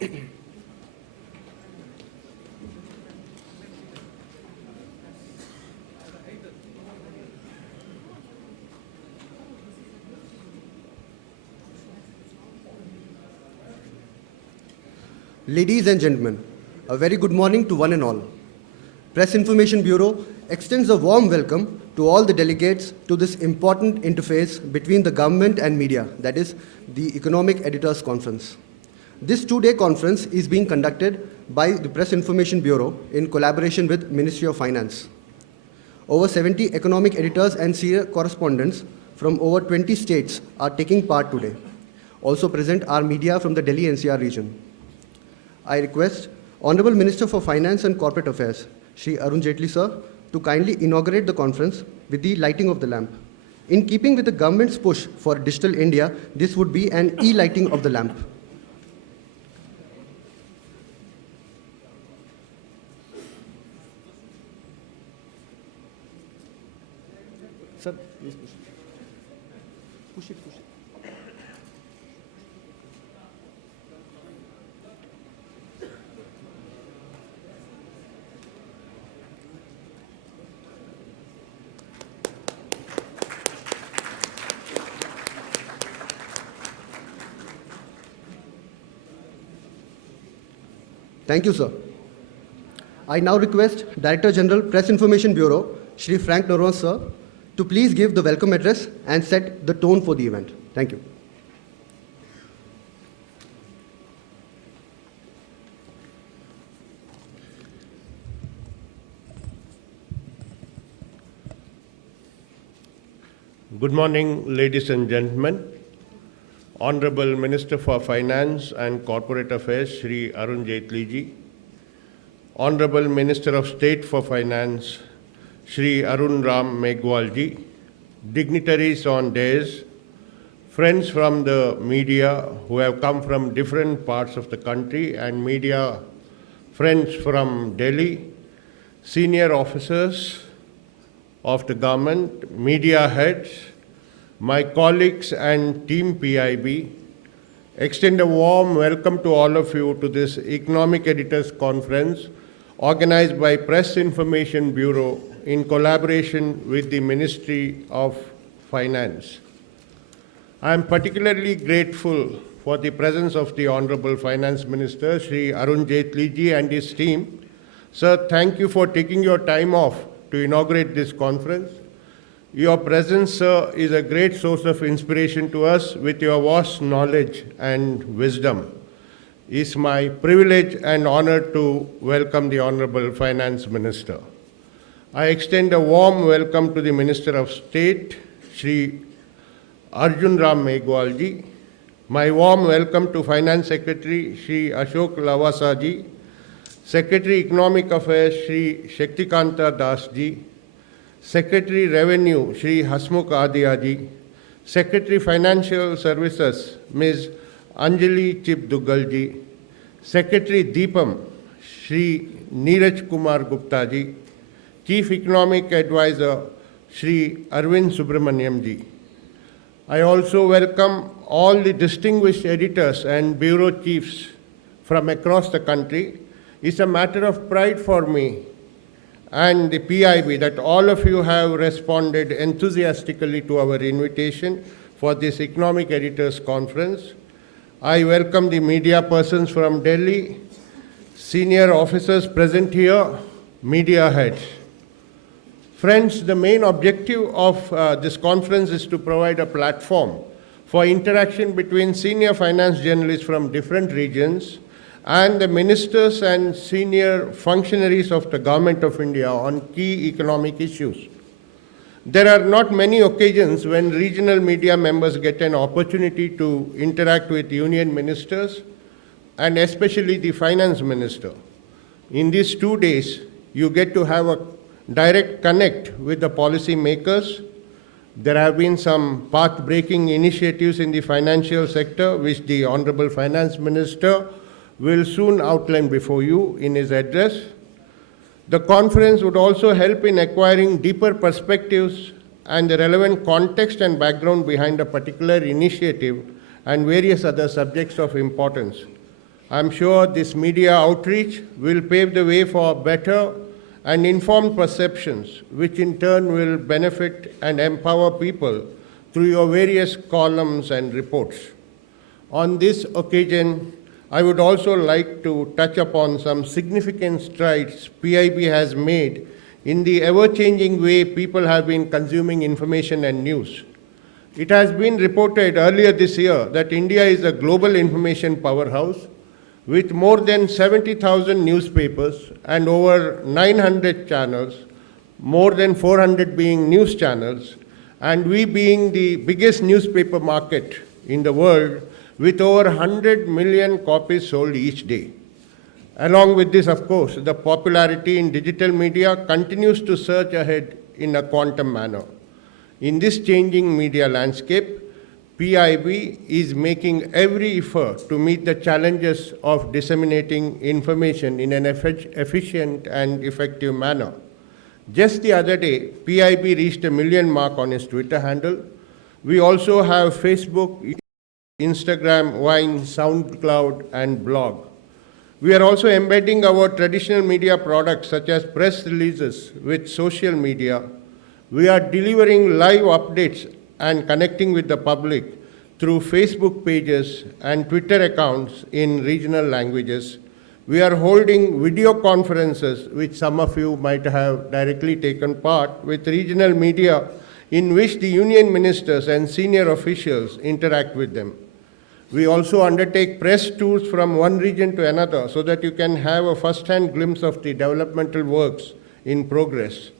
Ladies and gentlemen, a very good morning to one and all. Press Information Bureau extends a warm welcome to all the delegates to this important interface between the government and media, that is, the Economic Editors Conference. This two-day conference is being conducted by the Press Information Bureau in collaboration with Ministry of Finance. Over 70 economic editors and senior correspondents from over 20 states are taking part today. Also present are media from the Delhi NCR region. I request Honorable Minister for Finance and Corporate Affairs, Shri Arun Jaitley sir, to kindly inaugurate the conference with the lighting of the lamp. In keeping with the government's push for Digital India, this would be an e-lighting of the lamp. Sir, please push it. Push it, push it. Thank you, sir. I now request Director General, Press Information Bureau, Shri Frank Naroan, sir, to please give the welcome address and set the tone for the event. Thank you. Good morning, ladies and gentlemen. Honorable Minister for Finance and Corporate Affairs, Shri Arun Jaitley ji. Honorable Minister of State for Finance, Shri Arun Ram Meghwal ji. Dignitaries on dais, friends from the media who have come from different parts of the country, and media friends from Delhi, senior officers of the government, media heads, my colleagues and team PIB, extend a warm welcome to all of you to this Economic Editors Conference organized by Press Information Bureau in collaboration with the Ministry of Finance. I am particularly grateful for the presence of the Honorable Finance Minister, Shri Arun Jaitley ji, and his team. Sir, thank you for taking your time off to inaugurate this conference. Your presence, sir, is a great source of inspiration to us with your vast knowledge and wisdom. It's my privilege and honor to welcome the Honorable Finance Minister. I extend a warm welcome to the Minister of State, Shri Arjun Ram Meghwal ji. My warm welcome to Finance Secretary, Shri Ashok Lavasa ji. Secretary Economic Affairs, Shri Shaktikanta Das ji. Secretary Revenue, Shri Hasmukh Adhia ji. Secretary Financial Services, Ms. Anjali Chip Duggal ji. Secretary Deepam, Shri Neeraj Kumar Gupta ji. Chief Economic Advisor, Shri Arvind Subramaniam ji. I also welcome all the distinguished editors and bureau chiefs from across the country. It's a matter of pride for me and the PIB that all of you have responded enthusiastically to our invitation for this Economic Editors Conference. I welcome the media persons from Delhi, senior officers present here, media heads. Friends, the main objective of this conference is to provide a platform for interaction between senior finance journalists from different regions and the ministers and senior functionaries of the Government of India on key economic issues. There are not many occasions when regional media members get an opportunity to interact with union ministers and especially the finance minister. In these 2 days, you get to have a direct connect with the policy makers. There have been some path-breaking initiatives in the financial sector which the Honorable Finance Minister will soon outline before you in his address. The conference would also help in acquiring deeper perspectives and the relevant context and background behind a particular initiative and various other subjects of importance. I'm sure this media outreach will pave the way for better and informed perceptions, which in turn will benefit and empower people through your various columns and reports. On this occasion, I would also like to touch upon some significant strides PIB has made in the ever-changing way people have been consuming information and news. It has been reported earlier this year that India is a global information powerhouse with more than 70,000 newspapers and over 900 channels, more than 400 being news channels, and we being the biggest newspaper market in the world with over 100 million copies sold each day. Along with this, of course, the popularity in digital media continues to surge ahead in a quantum manner. In this changing media landscape, PIB is making every effort to meet the challenges of disseminating information in an efficient and effective manner. Just the other day, PIB reached a million mark on its Twitter handle. We also have Facebook, Instagram, Vine, SoundCloud, and blog. We are also embedding our traditional media products such as press releases with social media. We are delivering live updates and connecting with the public through Facebook pages and Twitter accounts in regional languages. We are holding video conferences, which some of you might have directly taken part, with regional media in which the union ministers and senior officials interact with them. We also undertake press tours from one region to another so that you can have a first-hand glimpse of the developmental works in progress.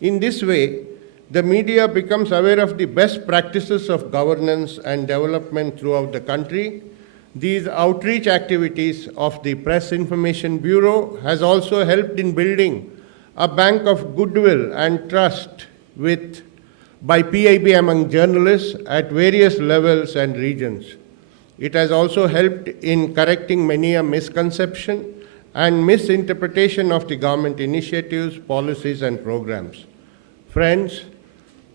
In this way, the media becomes aware of the best practices of governance and development throughout the country. These outreach activities of the Press Information Bureau has also helped in building a bank of goodwill and trust by PIB among journalists at various levels and regions. It has also helped in correcting many a misconception and misinterpretation of the government initiatives, policies, and programs. Friends,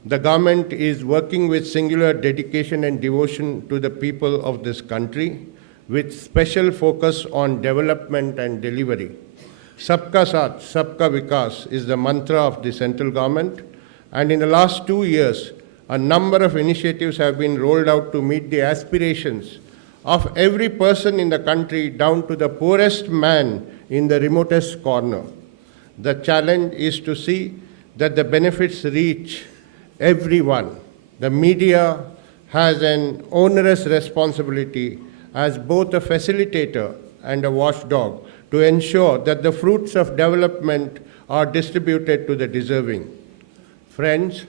the government is working with singular dedication and devotion to the people of this country, with special focus on development and delivery. Sabka Saath, Sabka Vikas is the mantra of the central government, and in the last 2 years, a number of initiatives have been rolled out to meet the aspirations of every person in the country, down to the poorest man in the remotest corner. The challenge is to see that the benefits reach everyone. The media has an onerous responsibility as both a facilitator and a watchdog to ensure that the fruits of development are distributed to the deserving. Friends,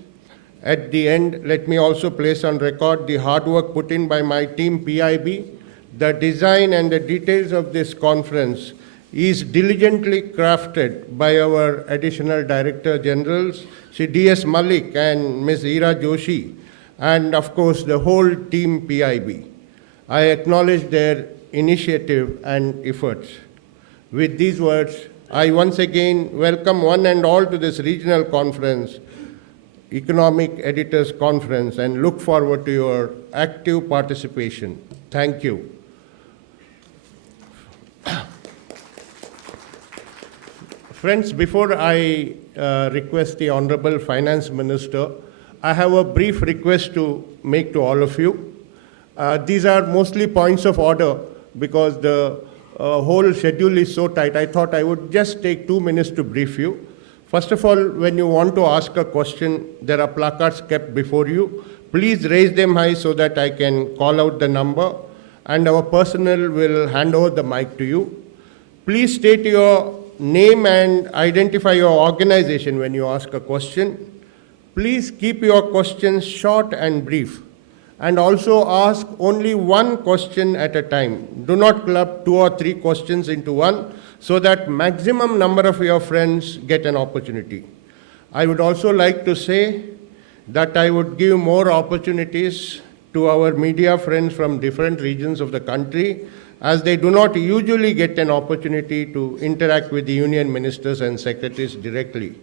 at the end, let me also place on record the hard work put in by my team PIB. The design and the details of this conference is diligently crafted by our additional Director Generals, Shri D.S. Malik and Ms. Ira Joshi, and of course the whole team PIB. I acknowledge their initiative and efforts. With these words, I once again welcome one and all to this regional conference, Economic Editors Conference, and look forward to your active participation. Thank you. Friends, before I request the Honorable Finance Minister, I have a brief request to make to all of you. These are mostly points of order because the whole schedule is so tight. I thought I would just take 2 minutes to brief you. First of all, when you want to ask a question, there are placards kept before you. Please raise them high so that I can call out the number, and our personnel will hand over the mic to you. Please state your name and identify your organization when you ask a question. Please keep your questions short and brief, and also ask only one question at a time. Do not club 2 or 3 questions into one, so that maximum number of your friends get an opportunity. I would also like to say that I would give more opportunities to our media friends from different regions of the country, as they do not usually get an opportunity to interact with the union ministers and secretaries directly.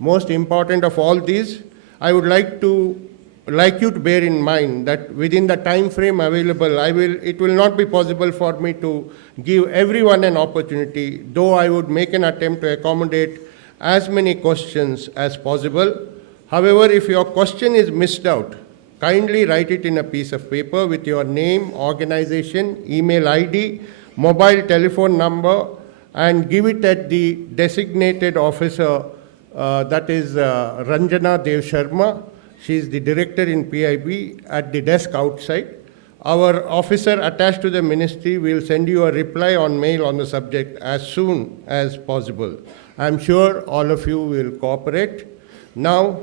Most important of all these, I would like to like you to bear in mind that within the time frame available, it will not be possible for me to give everyone an opportunity, though I would make an attempt to accommodate as many questions as possible. However, if your question is missed out, kindly write it in a piece of paper with your name, organization, email ID, mobile telephone number, and give it at the designated officer, that is Ranjana Dev Sharma. She is the director in PIB at the desk outside. Our officer attached to the ministry will send you a reply on mail on the subject as soon as possible. I am sure all of you will cooperate. Now,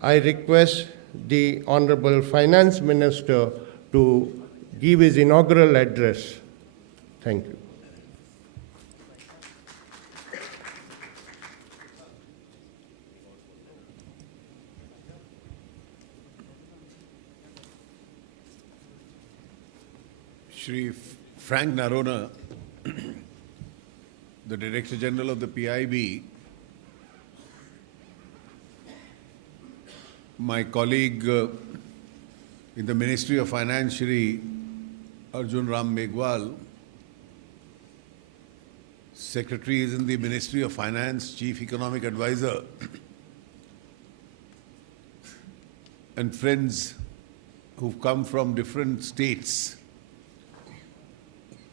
I request the Honorable Finance Minister to give his inaugural address. Thank you. Shri Frank Narona, the Director General of the PIB, my colleague in the Ministry of Finance, Shri Arjun Ram Meghwal, Secretaries in the Ministry of Finance, Chief Economic Advisor, and friends who've come from different states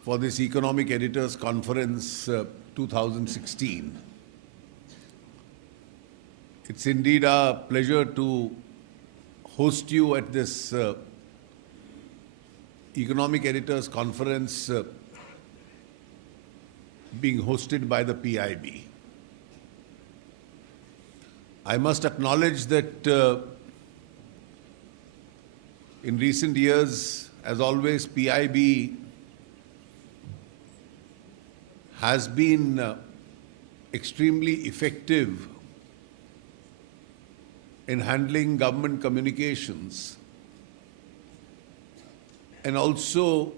for this Economic Editors Conference 2016. It's indeed a pleasure to host you at this Economic Editors Conference being hosted by the PIB. I must acknowledge that in recent years, as always, PIB has been extremely effective in handling government communications and also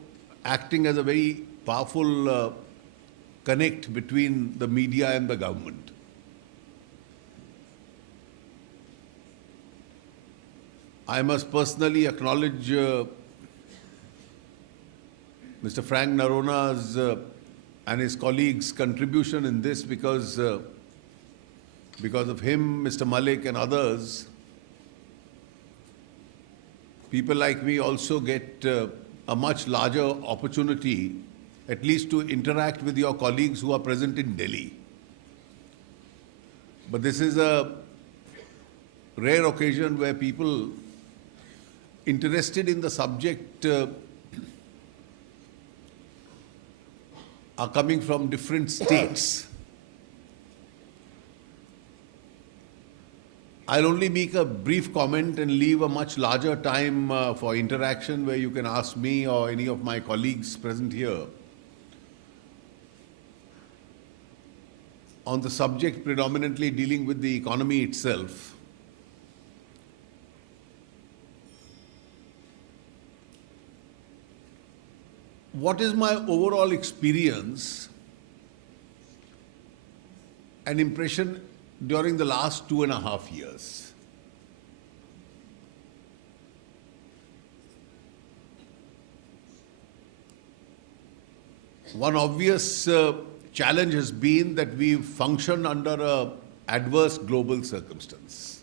acting as a very powerful connect between the media and the government. I must personally acknowledge Mr. Frank Narona's and his colleagues' contribution in this because of him, Mr. Malik and others, people like me also get a much larger opportunity, at least to interact with your colleagues who are present in Delhi. But this is a rare occasion where people interested in the subject are coming from different states. I'll only make a brief comment and leave a much larger time for interaction where you can ask me or any of my colleagues present here on the subject predominantly dealing with the economy itself. What is my overall experience and impression during the last 2.5 years? One obvious challenge has been that we've functioned under an adverse global circumstance.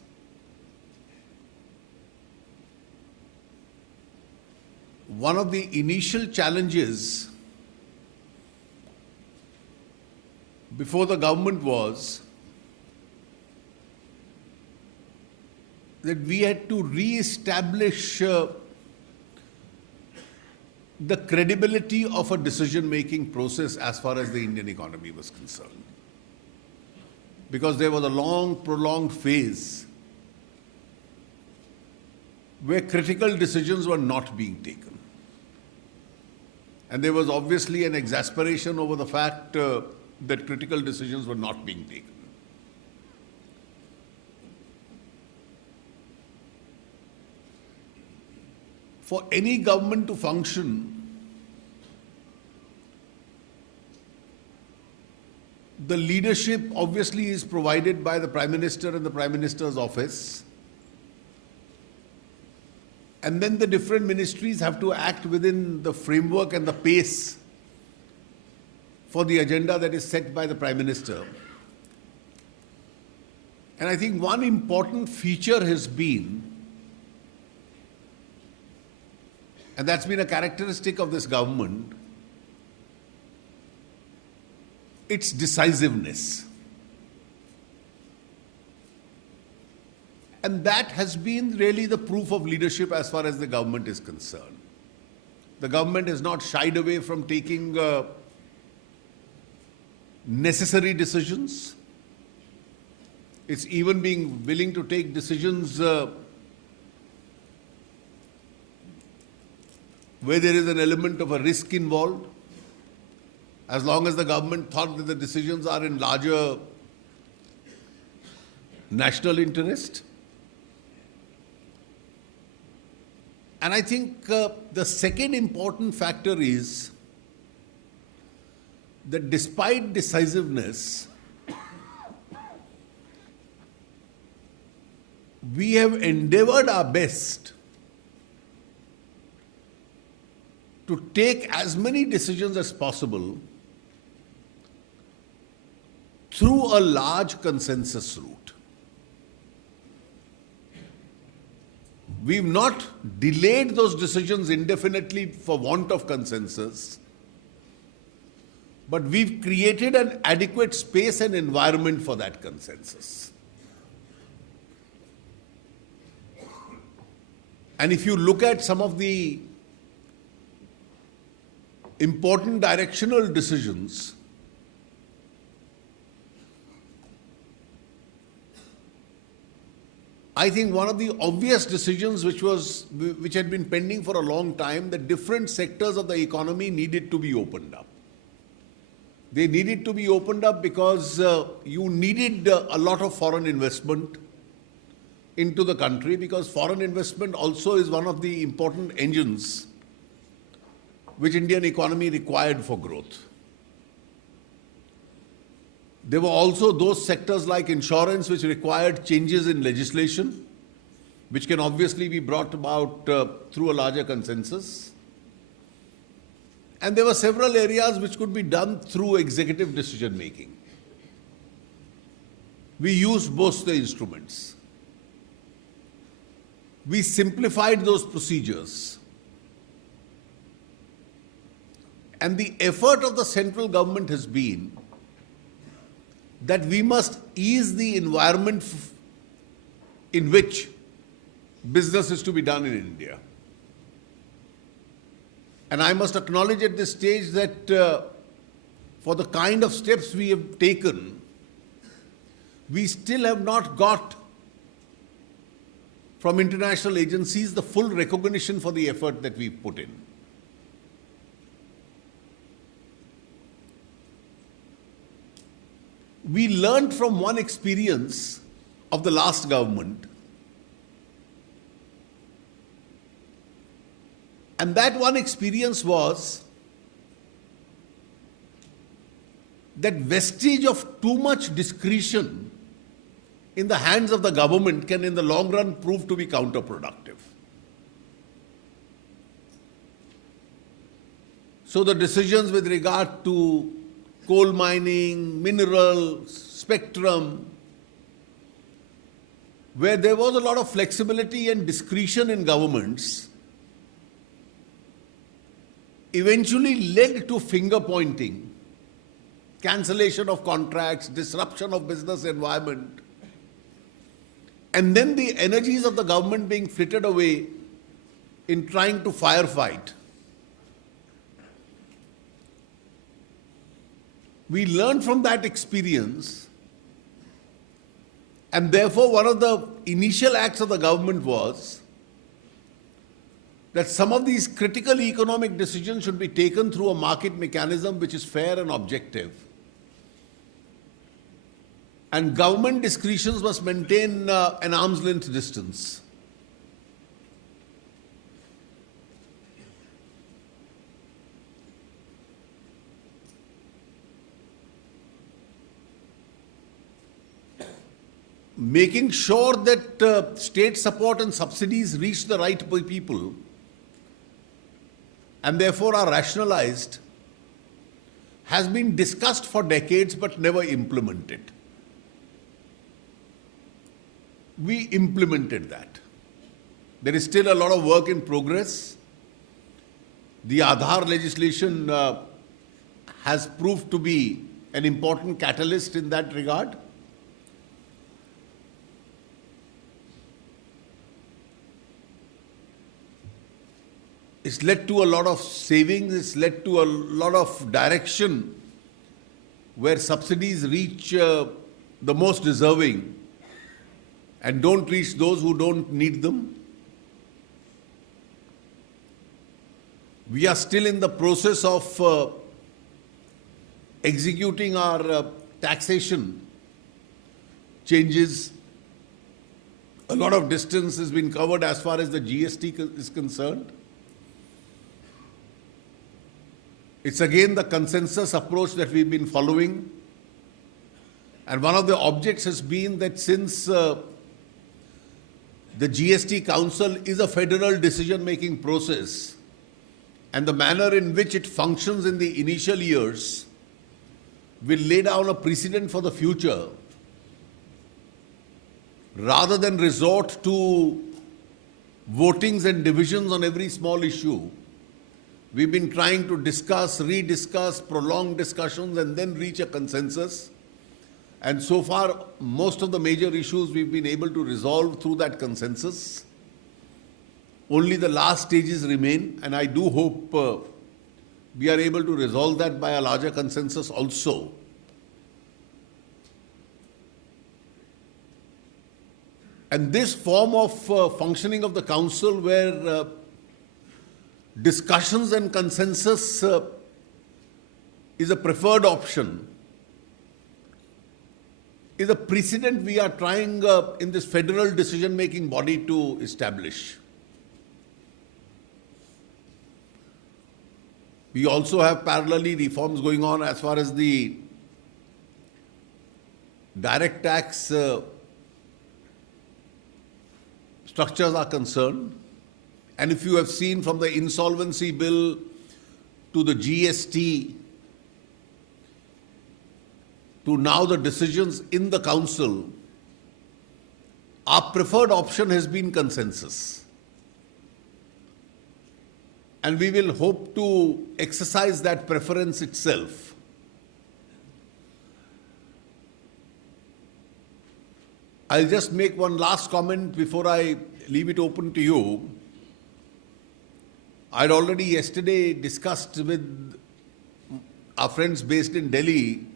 One of the initial challenges before the government was that we had to re-establish the credibility of a decision-making process as far as the Indian economy was concerned. Because there was a long, prolonged phase where critical decisions were not being taken. And there was obviously an exasperation over the fact that critical decisions were not being taken. For any government to function, the leadership obviously is provided by the Prime Minister and the Prime Minister's office. And then the different ministries have to act within the framework and the pace for the agenda that is set by the Prime Minister. And I think one important feature has been, and that's been a characteristic of this government, its decisiveness. And that has been really the proof of leadership as far as the government is concerned. The government has not shied away from taking necessary decisions. It's even being willing to take decisions where there is an element of a risk involved, as long as the government thought that the decisions are in larger national interest. And I think the second important factor is that despite decisiveness, we have endeavored our best to take as many decisions as possible through a large consensus route. We've not delayed those decisions indefinitely for want of consensus, but we've created an adequate space and environment for that consensus. And if you look at some of the important directional decisions, I think one of the obvious decisions which had been pending for a long time, that different sectors of the economy needed to be opened up. They needed to be opened up because you needed a lot of foreign investment into the country, because foreign investment also is one of the important engines which Indian economy required for growth. There were also those sectors like insurance which required changes in legislation, which can obviously be brought about through a larger consensus. And there were several areas which could be done through executive decision making. We used both the instruments. We simplified those procedures. And the effort of the central government has been that we must ease the environment in which business is to be done in India. And I must acknowledge at this stage that for the kind of steps we have taken, we still have not got from international agencies the full recognition for the effort that we've put in. We learned from one experience of the last government, and that one experience was that vestige of too much discretion in the hands of the government can in the long run prove to be counterproductive. So the decisions with regard to coal mining, mineral, spectrum, where there was a lot of flexibility and discretion in governments, eventually led to finger pointing, cancellation of contracts, disruption of business environment, and then the energies of the government being frittered away in trying to firefight. We learned from that experience, and therefore one of the initial acts of the government was that some of these critical economic decisions should be taken through a market mechanism which is fair and objective. And government discretions must maintain an arm's length distance. making sure that state support and subsidies reach the right people and therefore are rationalized has been discussed for decades but never implemented. We implemented that. There is still a lot of work in progress. The Aadhaar legislation has proved to be an important catalyst in that regard. It's led to a lot of savings, it's led to a lot of direction where subsidies reach the most deserving and don't reach those who don't need them. We are still in the process of executing our taxation changes. A lot of distance has been covered as far as the GST is concerned. It's again the consensus approach that we've been following. And one of the objects has been that since the GST Council is a federal decision-making process, and the manner in which it functions in the initial years will lay down a precedent for the future, rather than resort to votings and divisions on every small issue, we've been trying to discuss, rediscuss, prolong discussions and then reach a consensus. And so far, most of the major issues we've been able to resolve through that consensus. Only the last stages remain, and I do hope we are able to resolve that by a larger consensus also. And this form of functioning of the council where discussions and consensus is a preferred option is a precedent we are trying in this federal decision-making body to establish. We also have parallelly reforms going on as far as the direct tax structures are concerned. And if you have seen from the insolvency bill to the GST to now the decisions in the council, our preferred option has been consensus. And we will hope to exercise that preference itself. I'll just make one last comment before I leave it open to you. I'd already yesterday discussed with our friends based in Delhi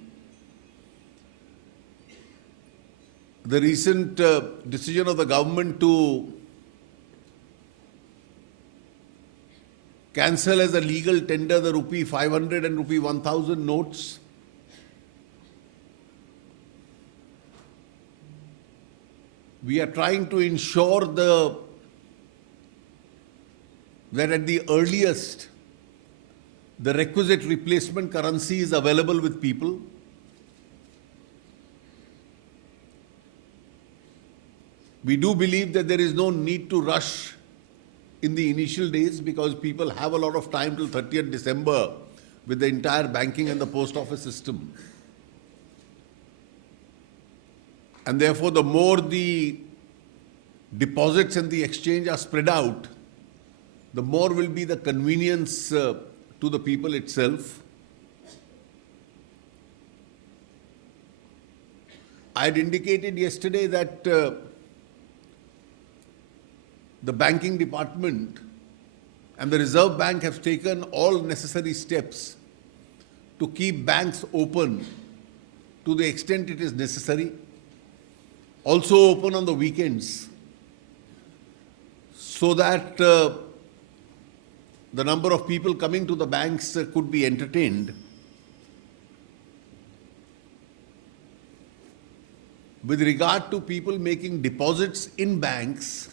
the recent decision of the government to cancel as a legal tender the rupee 500 and rupee 1000 notes. We are trying to ensure that at the earliest, the requisite replacement currency is available with people. We do believe that there is no need to rush in the initial days because people have a lot of time till 30th December with the entire banking and the post office system. And therefore, the more the deposits and the exchange are spread out, the more will be the convenience to the people itself. I had indicated yesterday that the banking department and the Reserve Bank have taken all necessary steps to keep banks open to the extent it is necessary, also open on the weekends, so that the number of people coming to the banks could be entertained. With regard to people making deposits in banks,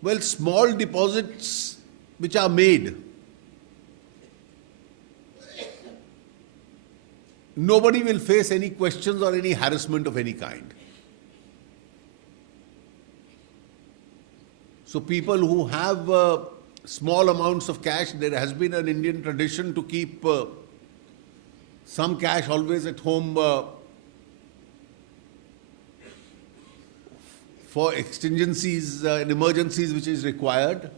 well, small deposits which are made nobody will face any questions or any harassment of any kind. So people who have small amounts of cash, there has been an Indian tradition to keep some cash always at home for exigencies and emergencies which is required.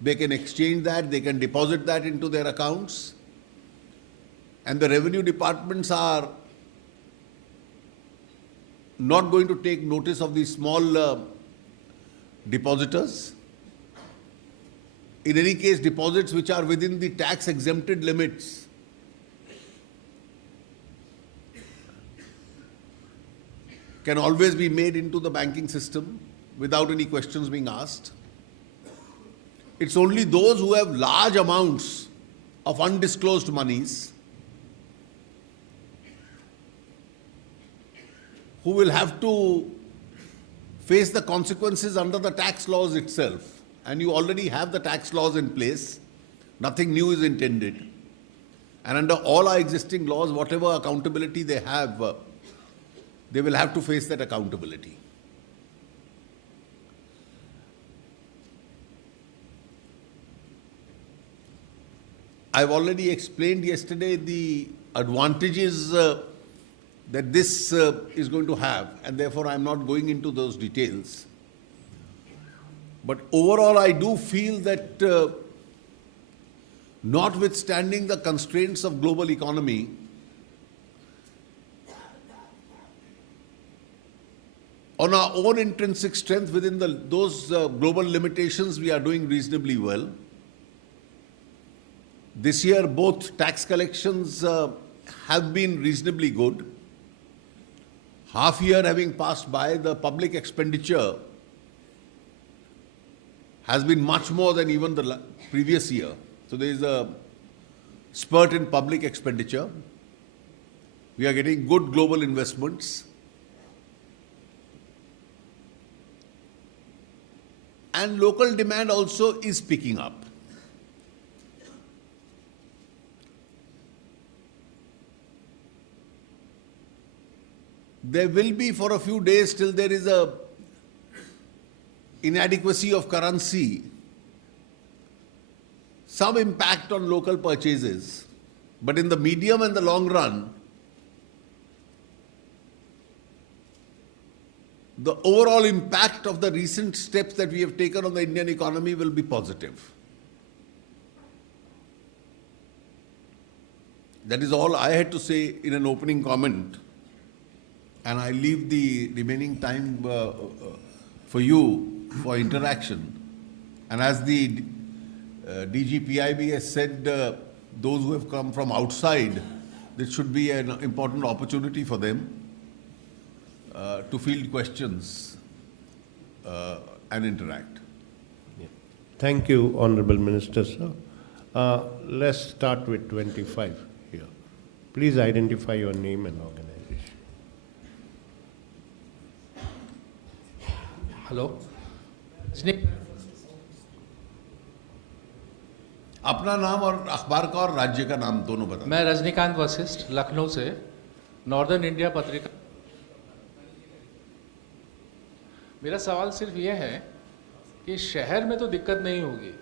They can exchange that, they can deposit that into their accounts. And the revenue departments are not going to take notice of these small depositors. In any case, deposits which are within the tax exempted limits can always be made into the banking system without any questions being asked. It's only those who have large amounts of undisclosed monies who will have to face the consequences under the tax laws itself. And you already have the tax laws in place. Nothing new is intended. And under all our existing laws, whatever accountability they have, they will have to face that accountability. I've already explained yesterday the advantages that this is going to have, and therefore I'm not going into those details. But overall, I do feel that notwithstanding the constraints of global economy, on our own intrinsic strength within those global limitations, we are doing reasonably well. This year, both tax collections have been reasonably good. Half year having passed by, the public expenditure has been much more than even the previous year. So there is a spurt in public expenditure. We are getting good global investments. And local demand also is picking up. There will be for a few days till there is a inadequacy of currency, some impact on local purchases. But in the medium and the long run, the overall impact of the recent steps that we have taken on the Indian economy will be positive. That is all I had to say in an opening comment. And I leave the remaining time for you for interaction. And as the DGPIB has said, those who have come from outside, this should be an important opportunity for them to field questions and interact. Yeah. Thank you, Honorable Minister, sir. Let's start with 25 here. Please identify your name and organization. Hello अपना नाम और अखबार का और राज्य का नाम दोनों बता। मैं रजनीकांत वशिष्ठ लखनऊ से नॉर्दर्न इंडिया पत्रिका। मेरा सवाल सिर्फ ये है कि शहर में तो दिक्कत नहीं होगी,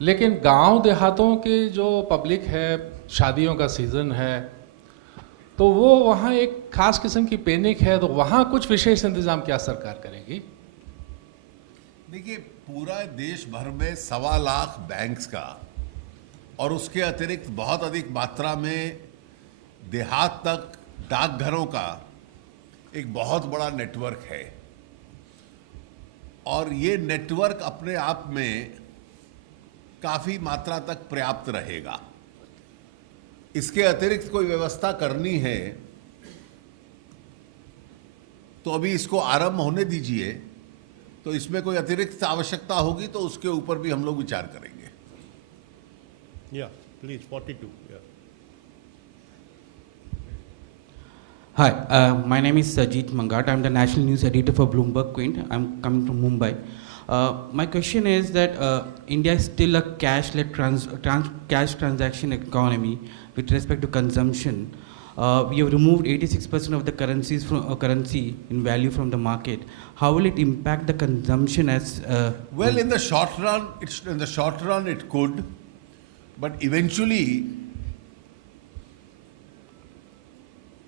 लेकिन गांव देहातों के जो पब्लिक है, शादियों का सीजन है, तो वो वहाँ एक खास किस्म की पैनिक है, तो वहाँ कुछ विशेष इंतजाम क्या सरकार करेगी? देखिए, पूरा देश भर में 1.25 लाख बैंक्स का और उसके अतिरिक्त बहुत अधिक मात्रा में देहात तक डाकघरों का एक बहुत बड़ा नेटवर्क है। और ये नेटवर्क अपने आप में काफी मात्रा तक पर्याप्त रहेगा। इसके अतिरिक्त कोई व्यवस्था करनी है तो अभी इसको आरंभ होने दीजिए, तो इसमें कोई अतिरिक्त आवश्यकता होगी तो उसके ऊपर भी हम लोग विचार करेंगे। Yeah, please, 42. Yeah. Hi, my name is Sajid Mangat. I'm the national news editor for Bloomberg Quint. I'm coming from Mumbai. My question is that India is still a cash-led cash transaction economy with respect to consumption. We have removed 86% of the currency in value from the market. How will it impact the consumption as? Well, in the short run, it could, but eventually,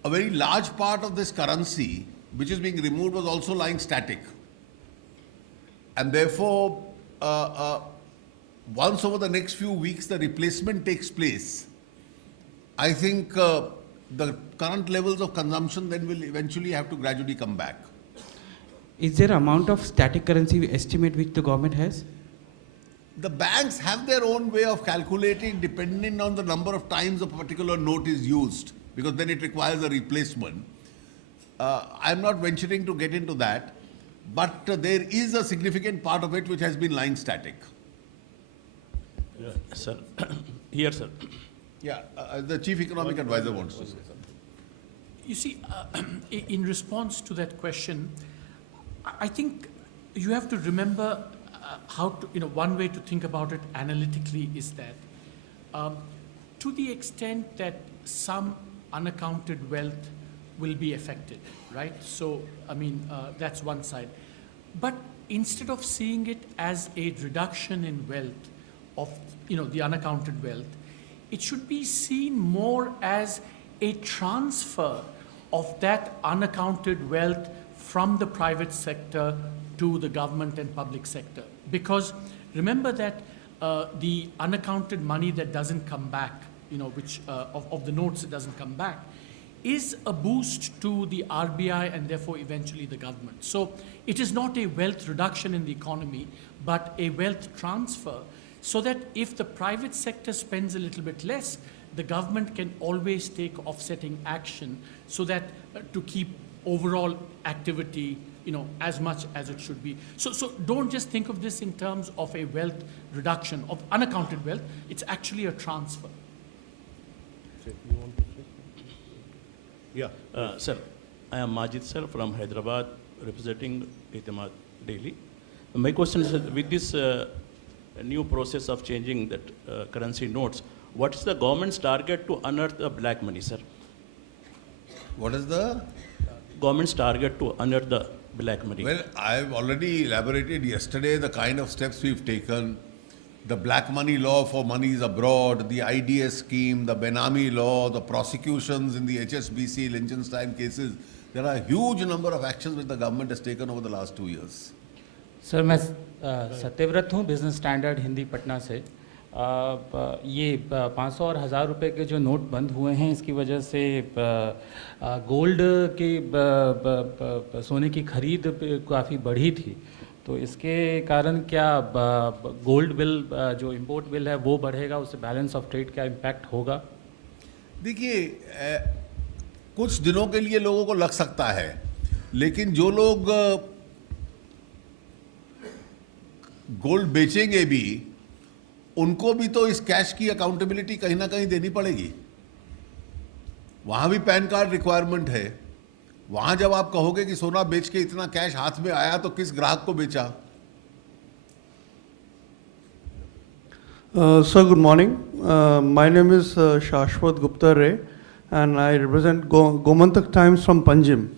a very large part of this currency, which is being removed, was also lying static, and therefore, once over the next few weeks the replacement takes place, I think the current levels of consumption then will eventually have to gradually come back. Is there amount of static currency estimate which the government has? The banks have their own way of calculating depending on the number of times a particular note is used, because then it requires a replacement. I'm not venturing to get into that, but there is a significant part of it which has been lying static. Sir, here, sir. Yeah, the chief economic advisor wants to say something. You see, in response to that question, I think you have to remember how to, one way to think about it analytically is that to the extent that some unaccounted wealth will be affected, right? So, that's one side. But instead of seeing it as a reduction in wealth of, the unaccounted wealth, it should be seen more as a transfer of that unaccounted wealth from the private sector to the government and public sector. Because remember that the unaccounted money that doesn't come back, which of the notes that doesn't come back, is a boost to the RBI and therefore eventually the government. So it is not a wealth reduction in the economy, but a wealth transfer, so that if the private sector spends a little bit less, the government can always take offsetting action so that to keep overall activity, as much as it should be. So don't just think of this in terms of a wealth reduction of unaccounted wealth. It's actually a transfer. Yeah. Sir, I am Majid sir from Hyderabad, representing Itamad Daily. My question is, with this new process of changing that currency notes, what is the government's target to unearth the black money, sir? What is the? Government's target to unearth the black money. Well, I've already elaborated yesterday the kind of steps we've taken. The black money law for monies abroad, the IDS scheme, the Benami law, the prosecutions in the HSBC, Liechtenstein cases. There are a huge number of actions which the government has taken over the last 2 years. Sir मैं सत्यव्रत हूँ business standard Hindi Patna से। ये 500 और 1000 रुपए के जो note बंद हुए हैं, इसकी वजह से गोल्ड की सोने की खरीद काफ़ी बढ़ी थी, तो इसके कारण क्या गोल्ड बिल जो इंपोर्ट बिल है वो बढ़ेगा, उससे बैलेंस ऑफ ट्रेड क्या इम्पैक्ट होगा? देखिए, कुछ दिनों के लिए लोगों को लग सकता है, लेकिन जो लोग गोल्ड बेचेंगे भी, उनको भी तो इस कैश की अकाउंटेबिलिटी कहीं ना कहीं देनी पड़ेगी। वहां भी पैन कार्ड रिक्वायरमेंट है। वहां जब आप कहोगे कि सोना बेच के इतना कैश हाथ में आया, तो किस ग्राहक को बेचा? Sir, good morning. My name is Shashwat Gupta Ray, and I represent Gomantak Times from Panjim.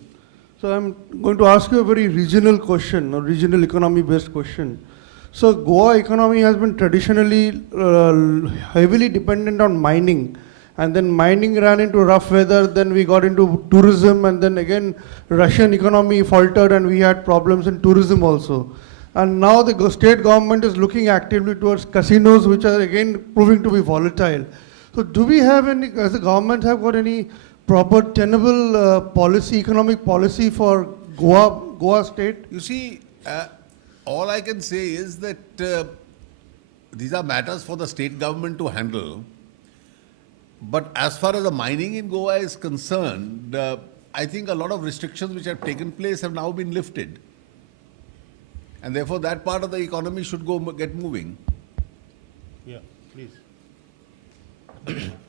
So I'm going to ask you a very regional question, or regional economy-based question. So Goa economy has been traditionally heavily dependent on mining, and then mining ran into rough weather, then we got into tourism, and then again Russian economy faltered and we had problems in tourism also. And now the state government is looking actively towards casinos, which are again proving to be volatile. So do we have any, as the government have got any proper tenable policy, economic policy for Goa state? You see, all I can say is that these are matters for the state government to handle. But as far as the mining in Goa is concerned, I think a lot of restrictions which have taken place have now been lifted. And therefore that part of the economy should get moving. Yeah, please.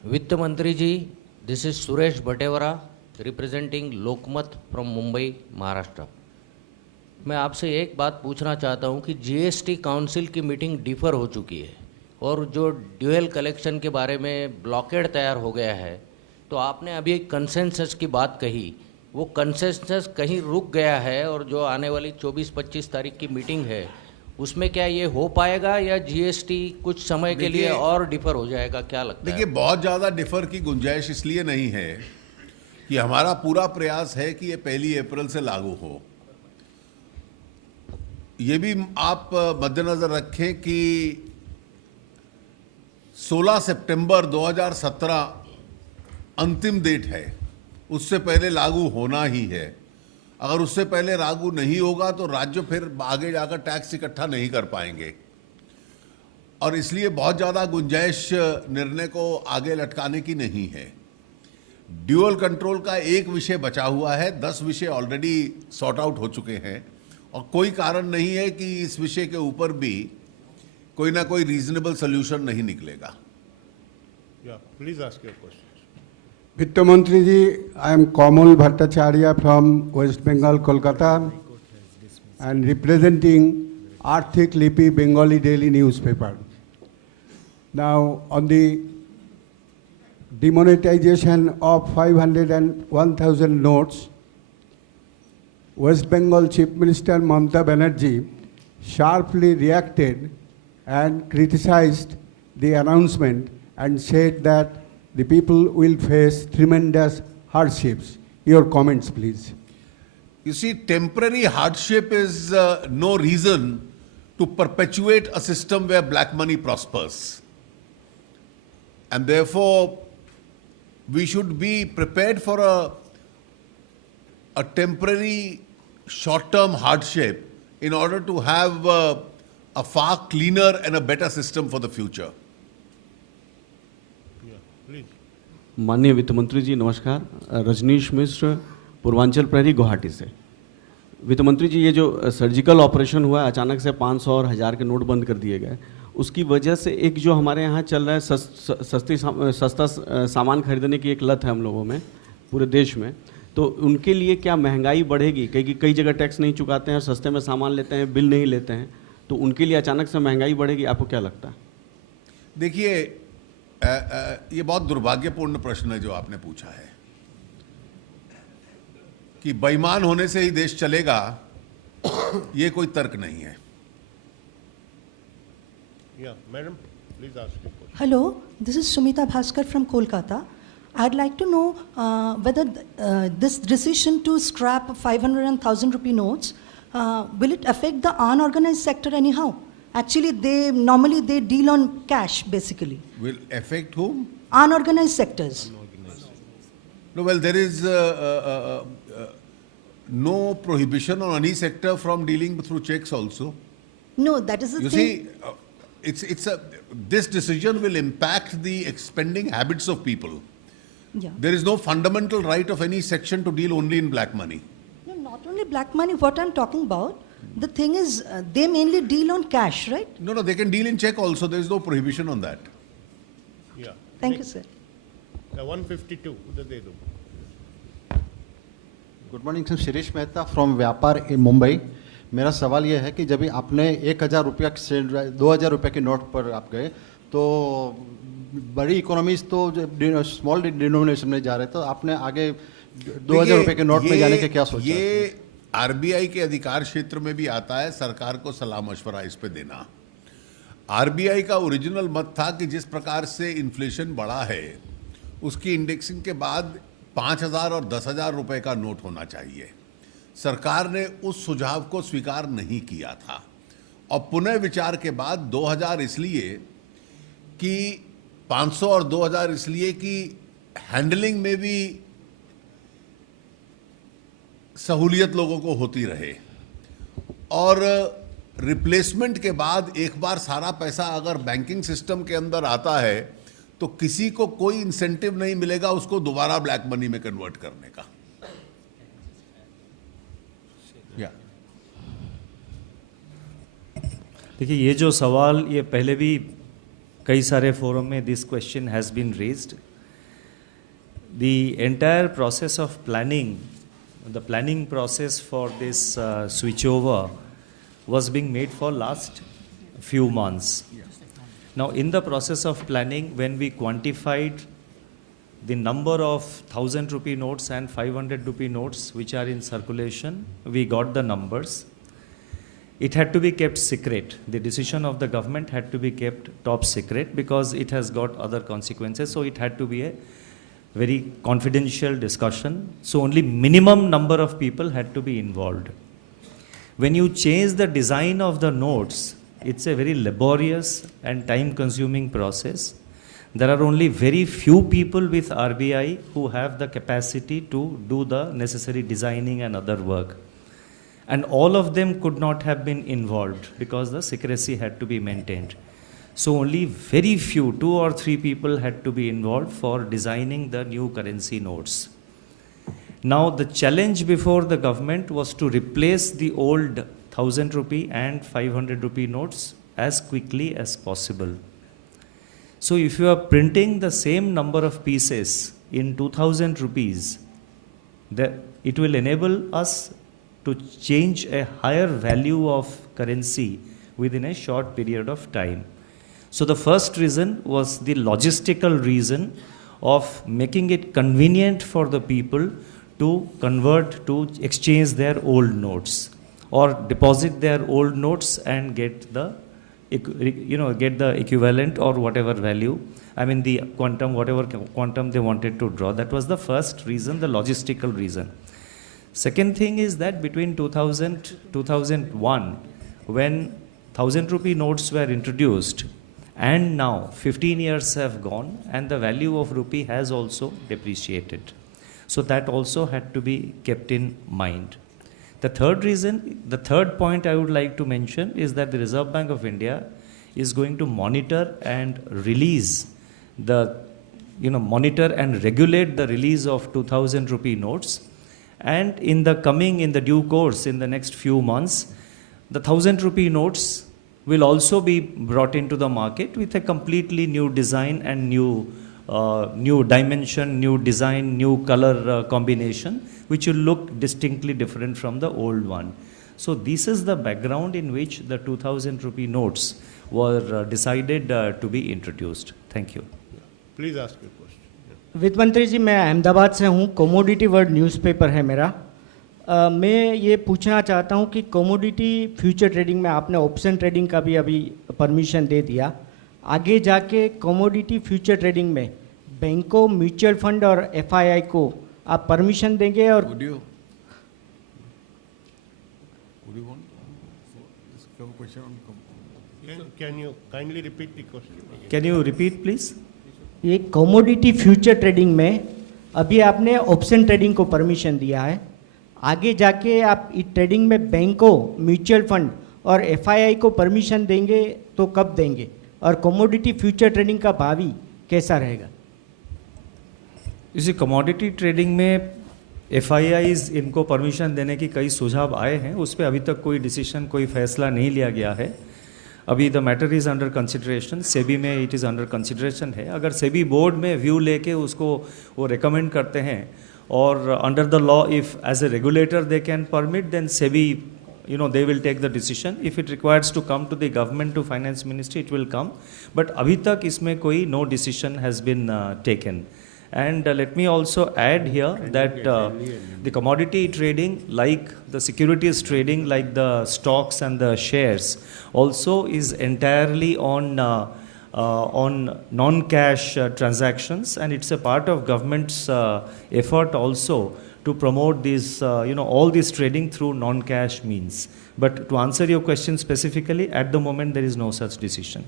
Vitt Mantri ji, this is Suresh Bhatevara representing Lokmat from Mumbai, Maharashtra. मैं आपसे एक बात पूछना चाहता हूं कि GST council की meeting differ हो चुकी है और जो ड्यूअल कलेक्शन के बारे में ब्लॉकेड तैयार हो गया है, तो आपने अभी एक कंसेंसस की बात कही, वो कंसेंसस कहीं रुक गया है और जो आने वाली 24-25 तारीख की मीटिंग है उसमें क्या ये हो पाएगा या जीएसटी कुछ समय के लिए और डिफर हो जाएगा, क्या लगता है? देखिए, बहुत ज़्यादा डिफर की गुंजाइश इसलिए नहीं है कि हमारा पूरा प्रयास है कि ये 1 अप्रैल से लागू हो। ये भी आप मद्देनजर रखें कि 16 सितंबर 2017 अंतिम डेट है, उससे पहले लागू होना ही है। अगर उससे पहले लागू नहीं होगा तो राज्य फिर आगे जाकर टैक्स इकट्ठा नहीं कर पाएंगे, और इसलिए बहुत ज़्यादा गुंजाइश निर्णय को आगे लटकाने की नहीं है। ड्यूअल कंट्रोल का एक विषय बचा हुआ है, 10 विषय ऑलरेडी सॉर्ट आउट हो चुके हैं, और कोई कारण नहीं है कि इस विषय के ऊपर भी कोई ना कोई रीजनेबल सोल्यूशन नहीं निकलेगा। Please ask your question. वित्त मंत्री जी, I am Kamal Bhattacharya from West Bengal, Kolkata, and representing Arthik Lipi Bengali daily newspaper. Now, on the demonetization of 500 and 1,000 notes, West Bengal Chief Minister Mamata Banerjee sharply reacted and criticized the announcement and said that the people will face tremendous hardships. Your comments, please. You see, temporary hardship is no reason to perpetuate a system where black money prospers. And therefore, we should be prepared for a temporary short-term hardship in order to have a far cleaner and a better system for the future. माननीय वित्त मंत्री जी नमस्कार। रजनीश मिश्र, पूर्वांचल प्रहरी, गुवाहाटी से। वित्त मंत्री जी, ये जो सर्जिकल ऑपरेशन हुआ, अचानक से 500 और 1000 के नोट बंद कर दिए गए, उसकी वजह से एक जो हमारे यहाँ चल रहा है सस्ता सामान खरीदने की एक लत है हम लोगों में पूरे देश में, तो उनके लिए क्या महंगाई बढ़ेगी? क्योंकि कई जगह टैक्स नहीं चुकाते हैं, सस्ते में सामान लेते हैं, बिल नहीं लेते हैं, तो उनके लिए अचानक से महंगाई बढ़ेगी, आपको क्या लगता है? देखिए, ये बहुत दुर्भाग्यपूर्ण प्रश्न है जो आपने पूछा है कि बेईमान होने से ही देश चलेगा, ये कोई तर्क नहीं है। Madam, please ask your question. Hello, this is Sumita Bhaskar from Kolkata. I'd like to know whether this decision to scrap 500 and 1,000 rupee notes, will it affect the unorganized sector anyhow? Actually, they normally deal on cash, basically. Will affect whom? Unorganized sectors. No, well, there is no prohibition on any sector from dealing through checks also. No, that is the You thing. see, this decision will impact the spending habits of people. Yeah. There is no fundamental right of any section to deal only in black money. No, not only black money, what I'm talking about, the thing is, they mainly deal on cash, right? No, they can deal in check also. There is no prohibition on that. Yeah. Thank you, sir. 152, उधर दे दो। Good morning sir, Shirish Mehta from व्यापार इन मुंबई। मेरा सवाल यह है कि जब आपने 1,000 रुपया से 2,000 रुपये के नोट पर आप गए, तो बड़ी इकोनॉमीज तो स्मॉल डिनोमिनेशन में जा रहे, तो आपने आगे 2,000 रुपये के नोट में जाने के क्या सोचा? ये आरबीआई के अधिकार क्षेत्र में भी आता है सरकार को सलाह मशवरा इस पे देना। आरबीआई का ओरिजिनल मत था कि जिस प्रकार से इन्फ्लेशन बढ़ा है, उसकी इंडेक्सिंग के बाद 5,000 और 10,000 रुपए का नोट होना चाहिए। सरकार ने उस सुझाव को स्वीकार नहीं किया था, और पुनः विचार के बाद 2,000 इसलिए कि 500 और 2,000 इसलिए कि हैंडलिंग में भी सहूलियत लोगों को होती रहे, और रिप्लेसमेंट के बाद एक बार सारा पैसा अगर बैंकिंग सिस्टम के अंदर आता है तो किसी को कोई इंसेंटिव नहीं मिलेगा उसको दोबारा ब्लैक मनी में कन्वर्ट करने का। देखिए, ये जो सवाल, ये पहले भी कई सारे फोरम में this question has been raised. The entire process of planning the planning process for this switchover was being made for last few months. Now, in the process of planning, when we quantified the number of 1,000 rupee notes and 500 rupee notes which are in circulation, we got the numbers. It had to be kept secret. The decision of the government had to be kept top secret because it has got other consequences. So it had to be a very confidential discussion. So only minimum number of people had to be involved. When you change the design of the notes, it's a very laborious and time-consuming process. There are only very few people with RBI who have the capacity to do the necessary designing and other work. And all of them could not have been involved because the secrecy had to be maintained. So only very few, 2 or 3 people had to be involved for designing the new currency notes. Now the challenge before the government was to replace the old 1,000 rupee and 500 rupee notes as quickly as possible. So if you are printing the same number of pieces in 2,000 rupees, it will enable us to change a higher value of currency within a short period of time. So the first reason was the logistical reason of making it convenient for the people to convert, to exchange their old notes or deposit their old notes and get the equivalent or whatever value, I mean the quantum, whatever quantum they wanted to draw. That was the first reason, the logistical reason. Second thing is that between 2000 2001, when 1,000 rupee notes were introduced, and now 15 years have gone and the value of rupee has also depreciated. So that also had to be kept in mind. The third point I would like to mention is that the Reserve Bank of India is going to monitor and release monitor and regulate the release of 2,000 rupee notes. And in the due course, in the next few months, the 1,000 rupee notes will also be brought into the market with a completely new design and new dimension, new design, new color combination, which will look distinctly different from the old one. So this is the background in which the 2,000 rupee notes were decided to be introduced. Thank you. Please ask your question. वित्त मंत्री जी, मैं अहमदाबाद से हूँ, commodity world newspaper है मेरा। मैं ये पूछना चाहता हूँ कि कमोडिटी फ्यूचर ट्रेडिंग में आपने ऑप्शन ट्रेडिंग का भी अभी परमिशन दे दिया, आगे जाके कमोडिटी फ्यूचर ट्रेडिंग में बैंकों, म्यूचुअल फंड और एफआईआई को आप परमिशन देंगे? और Can you kindly repeat the question? Can you repeat, please? ये कमोडिटी फ्यूचर ट्रेडिंग में अभी आपने ऑप्शन ट्रेडिंग को परमिशन दिया है, आगे जाके आप इस ट्रेडिंग में बैंकों, म्यूचुअल फंड और एफआईआई को परमिशन देंगे तो कब देंगे, और कमोडिटी फ्यूचर ट्रेडिंग का भावी कैसा रहेगा? इसी कमोडिटी ट्रेडिंग में एफआईआईज इनको परमिशन देने की कई सुझाव आए हैं, उस पर अभी तक कोई डिसीजन, कोई फैसला नहीं लिया गया है। अभी the matter is under consideration, SEBI में इट इज़ अंडर कंसिडरेशन है। अगर सेबी बोर्ड में व्यू लेके उसको वो रिकमेंड करते हैं और under the law if as a regulator they can permit, then SEBI they will take the decision. If it requires to come to the government, to finance ministry, it will come. But अभी तक इसमें कोई no decision has been taken. And let me also add here that the commodity trading, like the securities trading, like the stocks and the shares, also is entirely on non-cash transactions, and it's a part of government's effort also to promote these, all this trading through non-cash means. But to answer your question specifically, at the moment there is no such decision.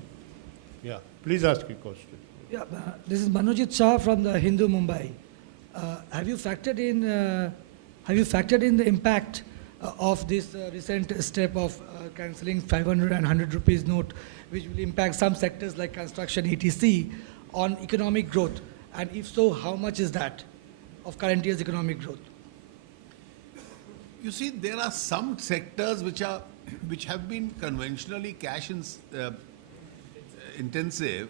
Yeah, please ask your question. Yeah, this is Manojit Shah from the Hindu Mumbai. Have you factored in the impact of this recent step of cancelling 500 and 100 rupees note, which will impact some sectors like construction, etc., on economic growth? And if so, how much is that of current year's economic growth? You see, there are some sectors which have been conventionally cash intensive,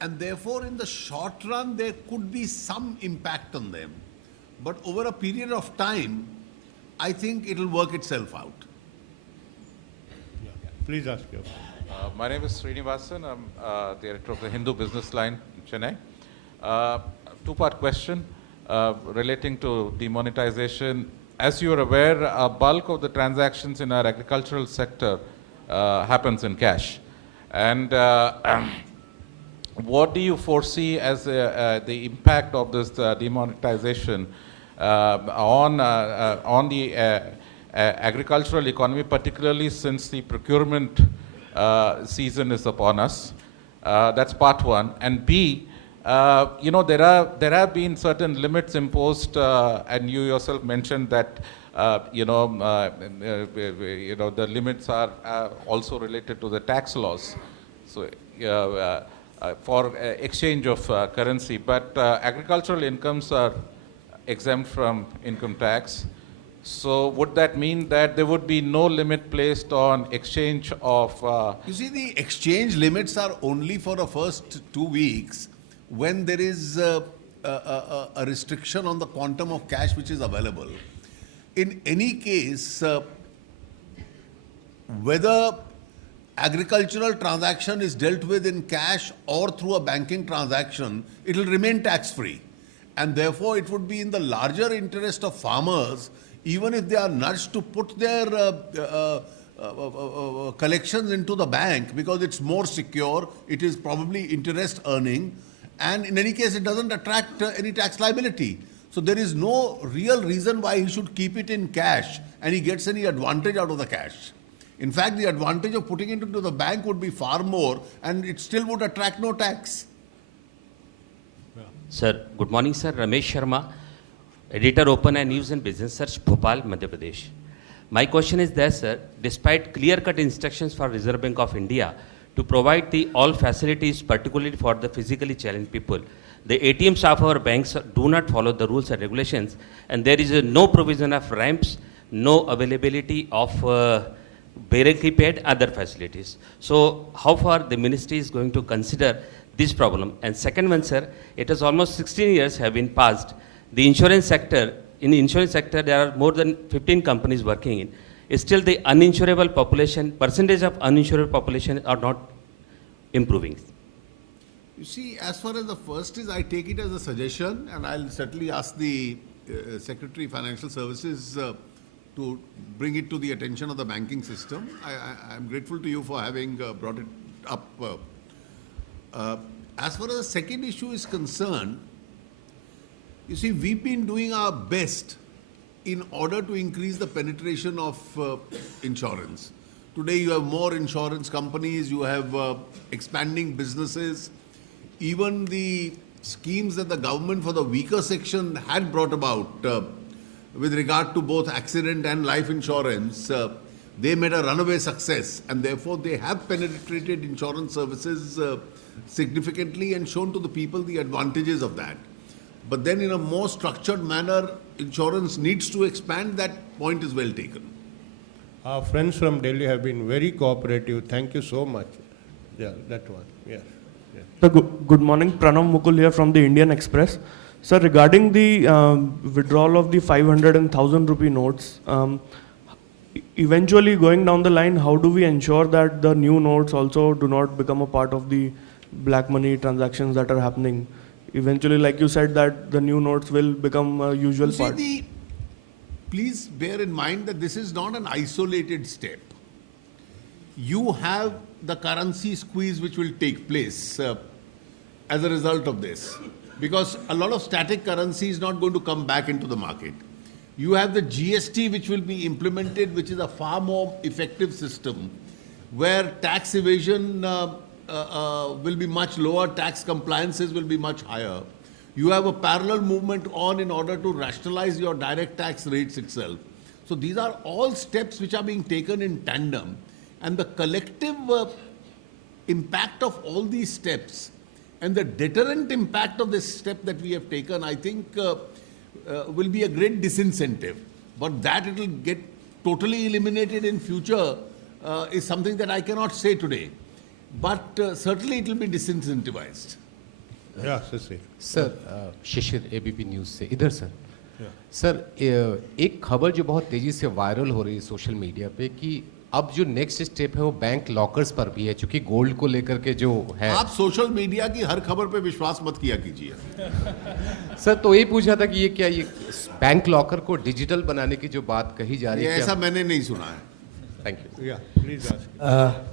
and therefore in the short run there could be some impact on them. But over a period of time, I think it will work itself out. Please ask your. My name is Srinivasan. I'm director of the Hindu Business Line in Chennai. Two-part question relating to demonetization. As you are aware, a bulk of the transactions in our agricultural sector happens in cash. And what do you foresee as the impact of this demonetization on the agricultural economy, particularly since the procurement season is upon us? That's part one. And B, there have been certain limits imposed, and you yourself mentioned that the limits are also related to the tax laws. So for exchange of currency, but agricultural incomes are exempt from income tax. So would that mean that there would be no limit placed on exchange of... You see, the exchange limits are only for the first 2 weeks when there is a restriction on the quantum of cash which is available. In any case, whether agricultural transaction is dealt with in cash or through a banking transaction, it will remain tax-free. And therefore, it would be in the larger interest of farmers, even if they are nudged to put their collections into the bank, because it's more secure, it is probably interest earning, and in any case, it doesn't attract any tax liability. So there is no real reason why he should keep it in cash and he gets any advantage out of the cash. In fact, the advantage of putting it into the bank would be far more, and it still would attract no tax. Sir, good morning, sir. Ramesh Sharma, editor, Open Eye News and Business Search, Bhopal, Madhya Pradesh. My question is that, sir, despite clear-cut instructions for Reserve Bank of India to provide all facilities, particularly for the physically challenged people, the ATM staff of our banks do not follow the rules and regulations, and there is no provision of ramps, no availability of barely paid other facilities. So how far the ministry is going to consider this problem? And second one, sir, it has almost 16 years have been passed. The insurance sector, in the insurance sector, there are more than 15 companies working in. Still the uninsurable population, percentage of uninsurable population are not improving. You see, as far as the first is, I take it as a suggestion, and I'll certainly ask the Secretary Financial Services to bring it to the attention of the banking system. I'm grateful to you for having brought it up. As far as the second issue is concerned, you see, we've been doing our best in order to increase the penetration of insurance. Today you have more insurance companies, you have expanding businesses. Even the schemes that the government for the weaker section had brought about with regard to both accident and life insurance, they made a runaway success, and therefore they have penetrated insurance services significantly and shown to the people the advantages of that. But then in a more structured manner, insurance needs to expand. That point is well taken. Our friends from Delhi have been very cooperative. Thank you so much. Yeah, that one. Yes. Yes. So good morning. Pranav Mukul here from the Indian Express. Sir, regarding the withdrawal of the 500 and 1000 rupee notes, eventually going down the line, how do we ensure that the new notes also do not become a part of the black money transactions that are happening? Eventually, like you said, that the new notes will become a usual part. Please bear in mind that this is not an isolated step. You have the currency squeeze which will take place as a result of this, because a lot of static currency is not going to come back into the market. You have the GST which will be implemented, which is a far more effective system where tax evasion will be much lower, tax compliances will be much higher. You have a parallel movement on in order to rationalize your direct tax rates itself. So these are all steps which are being taken in tandem, and the collective impact of all these steps and the deterrent impact of this step that we have taken, I think will be a great disincentive. But that it will get totally eliminated in future is something that I cannot say today. But certainly it will be disincentivized. Yeah, Sisi. Sir Shishir ABP news से इधर sir sir एक खबर जो बहुत तेजी से viral हो रही है सोशल मीडिया पे कि अब जो नेक्स्ट स्टेप है वो बैंक लॉकर्स पर भी है, क्योंकि गोल्ड को लेकर के जो है। आप सोशल मीडिया की हर खबर पे विश्वास मत किया कीजिए। सर तो यही पूछा था कि ये बैंक लॉकर को डिजिटल बनाने की जो बात कही जा रही है, ऐसा मैंने नहीं सुना है। Thank you. Please ask.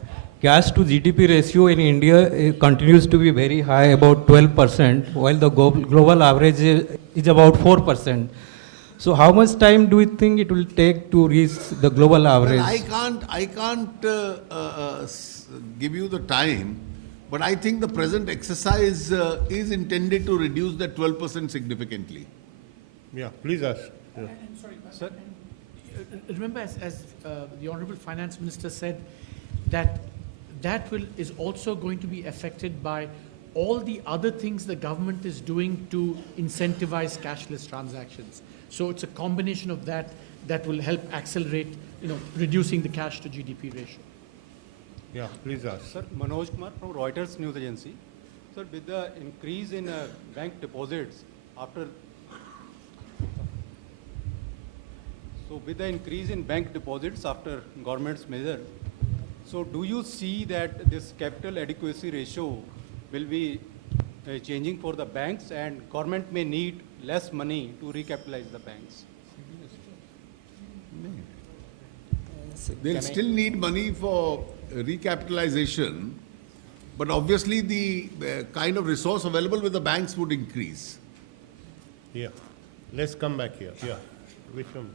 Cash to GDP ratio in India continues to be very high, about 12%, while the global average is about 4%. So how much time do you think it will take to reach the global average? Well, I can't give you the time, but I think the present exercise is intended to reduce that 12% significantly. Yeah, please ask. Yeah. And sorry, sir. Remember, as the Honorable Finance Minister said, that is also going to be affected by all the other things the government is doing to incentivize cashless transactions. So it's a combination of that will help accelerate, reducing the cash to GDP ratio. Yeah, please ask. Sir, Manoj Kumar from Reuters News Agency. Sir, with the increase in bank deposits after, government's measure, so do you see that this capital adequacy ratio will be changing for the banks, and government may need less money to recapitalize the banks? They'll still need money for recapitalization, but obviously the kind of resource available with the banks would increase. Yeah. Let's come back here. Yeah. Vishwam.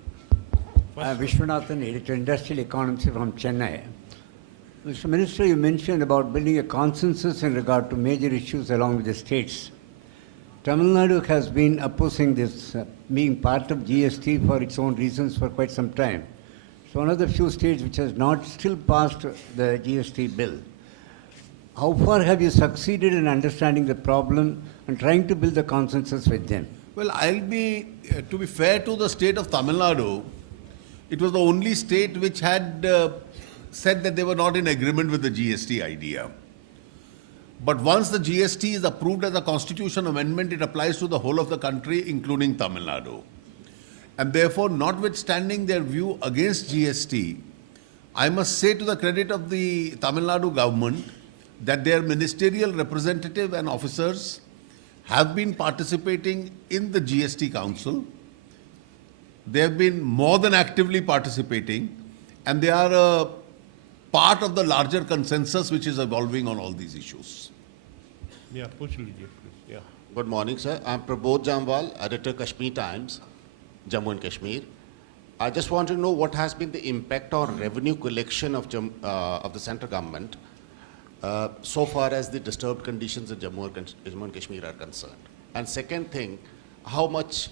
Vishwanathan, editor, Industrial Economics from Chennai. Mr. Minister, you mentioned about building a consensus in regard to major issues along with the states. Tamil Nadu has been opposing this, being part of GST for its own reasons for quite some time. It's one of the few states which has not still passed the GST bill. How far have you succeeded in understanding the problem and trying to build the consensus with them? Well, to be fair to the state of Tamil Nadu, it was the only state which had said that they were not in agreement with the GST idea. But once the GST is approved as a constitution amendment, it applies to the whole of the country, including Tamil Nadu. And therefore, notwithstanding their view against GST, I must say to the credit of the Tamil Nadu government that their ministerial representative and officers have been participating in the GST Council. They have been more than actively participating, and they are a part of the larger consensus which is evolving on all these issues. Yeah, push lijiye, please. Yeah. Good morning, sir. I'm Prabodh Jamwal, editor Kashmir Times, Jammu and Kashmir. I just want to know what has been the impact on revenue collection of the central government so far as the disturbed conditions in Jammu and Kashmir are concerned. And second thing, how much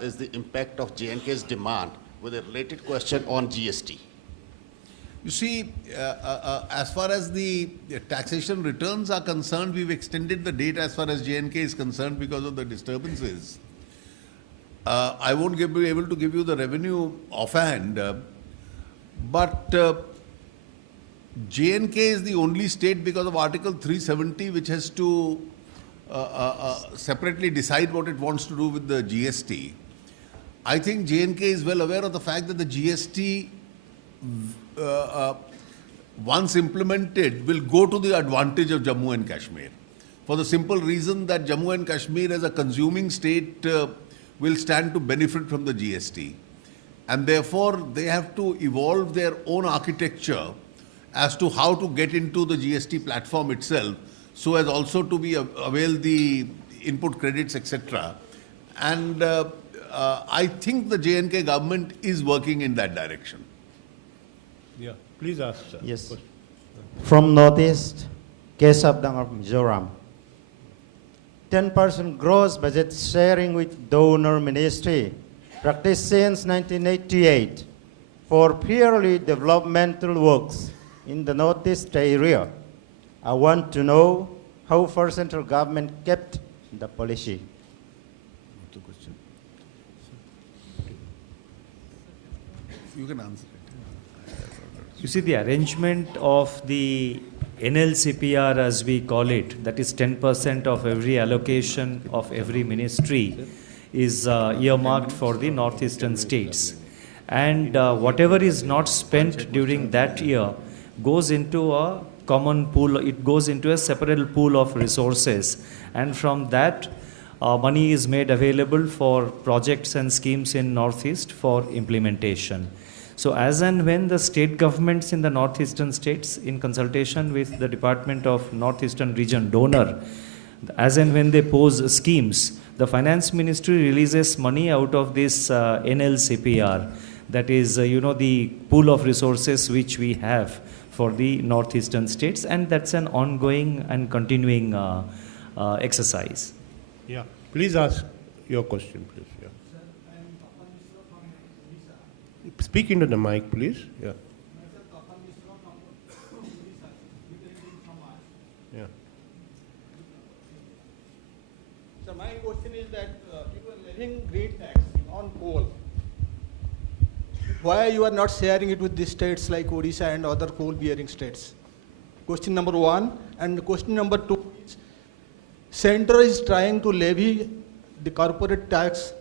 is the impact of J&K's demand with a related question on GST? You see, as far as the taxation returns are concerned, we've extended the date as far as J&K is concerned because of the disturbances. I won't be able to give you the revenue offhand, but J&K is the only state because of Article 370 which has to separately decide what it wants to do with the GST. I think J&K is well aware of the fact that the GST once implemented will go to the advantage of Jammu and Kashmir, for the simple reason that Jammu and Kashmir as a consuming state will stand to benefit from the GST, and therefore they have to evolve their own architecture as to how to get into the GST platform itself, so as also to be avail the input credits, etc. And I think the J&K government is working in that direction. Yeah, please ask, sir. Yes. From Northeast, Kesabdang of Mizoram. 10% gross budget sharing with donor ministry, practiced since 1988 for purely developmental works in the Northeast area. I want to know how far central government kept the policy. You can answer it. You see, the arrangement of the NLCPR, as we call it, that is 10% of every allocation of every ministry, is earmarked for the northeastern states. And whatever is not spent during that year goes into a common pool, it goes into a separate pool of resources. And from that, money is made available for projects and schemes in Northeast for implementation. So as and when the state governments in the northeastern states, in consultation with the Department of Northeastern Region donor, as and when they pose schemes, the Finance Ministry releases money out of this NLCPR. That is, the pool of resources which we have for the northeastern states, and that's an ongoing and continuing exercise. Yeah, please ask your question, please. Yeah. Speak into the mic, please. Yeah. Yeah. So my question is that you are levying great tax on coal. Why you are not sharing it with the states like Odisha and other coal-bearing states? Question number one. And question number two is, Center is trying to levy the corporate tax,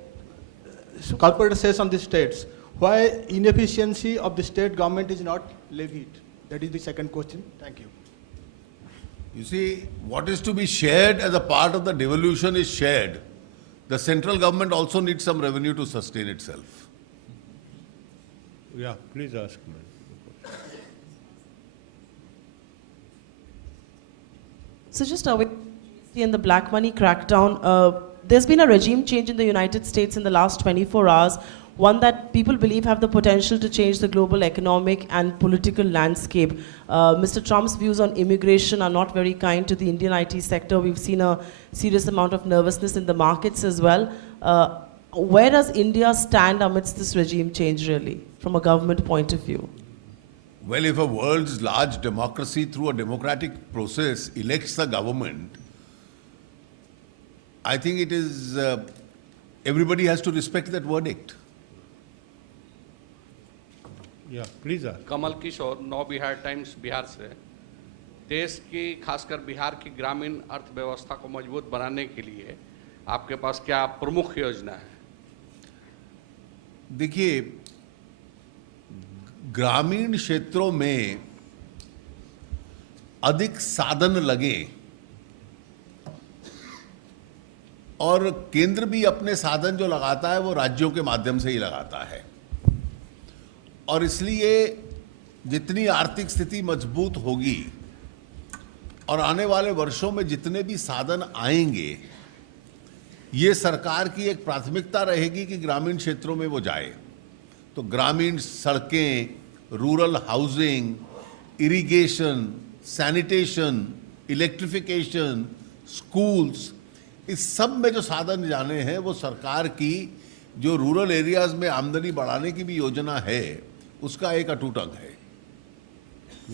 corporate cess on the states. Why inefficiency of the state government is not levied? That is the second question. Thank you. You see, what is to be shared as a part of the devolution is shared. The central government also needs some revenue to sustain itself. Yeah, please ask. So just away in the black money crackdown, there's been a regime change in the United States in the last 24 hours, one that people believe have the potential to change the global economic and political landscape. Mr. Trump's views on immigration are not very kind to the Indian IT sector. We've seen a serious amount of nervousness in the markets as well. Where does India stand amidst this regime change, really, from a government point of view? Well, if a world's large democracy through a democratic process elects a government, I think it is, everybody has to respect that verdict. Yeah, please ask. Kamal Kishore, नौ Bihar Times Bihar से। देश की खासकर बिहार की ग्रामीण अर्थव्यवस्था को मजबूत बनाने के लिए आपके पास क्या प्रमुख योजना है? देखिए, ग्रामीण क्षेत्रों में अधिक साधन लगे और केंद्र भी अपने साधन जो लगाता है वो राज्यों के माध्यम से ही लगाता है, और इसलिए जितनी आर्थिक स्थिति मजबूत होगी और आने वाले वर्षों में जितने भी साधन आएंगे, ये सरकार की एक प्राथमिकता रहेगी कि ग्रामीण क्षेत्रों में वो जाए। तो ग्रामीण सड़कें, rural housing, irrigation, sanitation, electrification, schools, इस सब में जो साधन जाने हैं वो सरकार की जो रूरल एरियाज में आमदनी बढ़ाने की भी योजना है उसका एक अटूट अंग है।